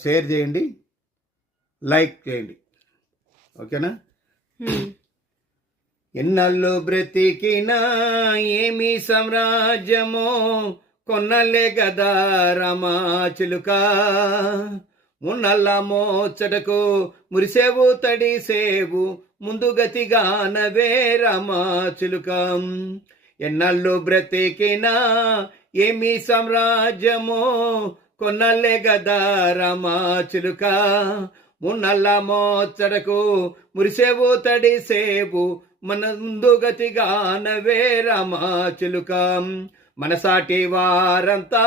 Share చేయండి, like చేయండి. ఓకేనా? ఎన్నళ్ళు బ్రతికినా ఏమి సామ్రాజ్యమో కొన్నలే గదా రమా చిలుక. మున్నల్ల మోచటకు మురిసేవు తడిసేవు ముందుగతిగానవే రమా చిలుక. ఎన్నళ్ళు బ్రతికినా ఏమి సామ్రాజ్యమో కొన్నలే గదా రమా చిలుక. మున్నల్ల మోచడకు మురిసేవు తడిసేవు మన ముందుగతిగానవే రమా చిలుక. మన సాటి వారంతా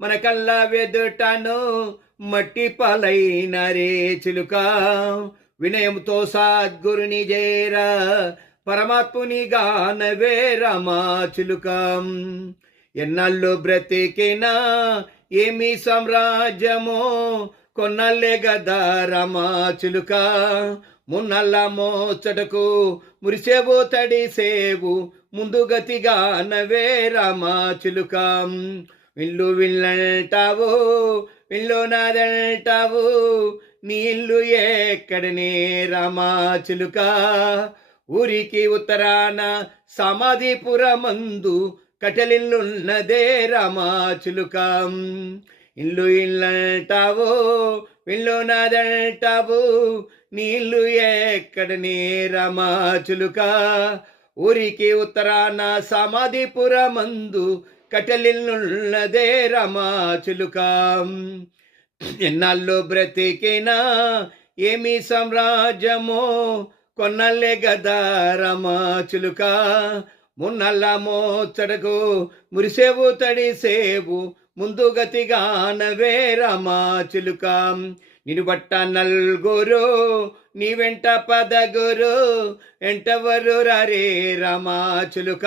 మన కళ్ళ వెదుటను మట్టి పాలైన రే చిలుక. వినయంతో సద్గురుని చేరా పరమాత్ముని గానవే రమా చిలుక. ఎన్నళ్ళు బ్రతికినా ఏమి సామ్రాజ్యమో కొన్నలే గదా రమా చిలుక. మున్నల్ల మోచటకు మురిసేవు తడిసేవు ముందుగతిగానవే రమా చిలుక. ఇల్లు విల్లంటావు ఇల్లు నాదంటావు నీళ్ళు ఎక్కడనే రమా చిలుక. ఊరికి ఉత్తరాన సమాధిపురమందు కటలిల్లున్నదే రమా చిలుక. ఇల్లు ఇల్లంటావు ఇల్లు నాదంటావు నీళ్ళు ఎక్కడనే రమా చిలుక. ఊరికి ఉత్తరాన సమాధిపురమందు కటలిల్లున్నదే రమా చిలుక. ఎన్నాళ్ళు బ్రతికినా ఏమి సామ్రాజ్యమో కొన్నలే గదా రమా చిలుక. మున్నల్ల మోచడకు మురిసేవు తడిసేవు ముందుగతిగానవే రమా చిలుక. నిన్ను బట్ట నల్గురు నీ వెంట పదగురు ఎంటవరు రే రమా చిలుక.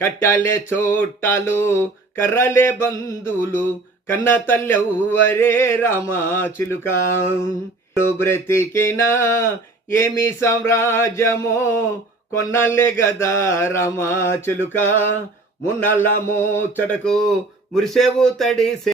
కట్టాలే చోటాలు కర్రలే బంధువులు కన్న తల్లెవ్వరే రమా చిలుక. బ్రతికినా ఏమి సామ్రాజ్యమో కొన్నలే గదా రమా చిలుక. మున్నల్ల మోచడకు మురిసేవు తడిసే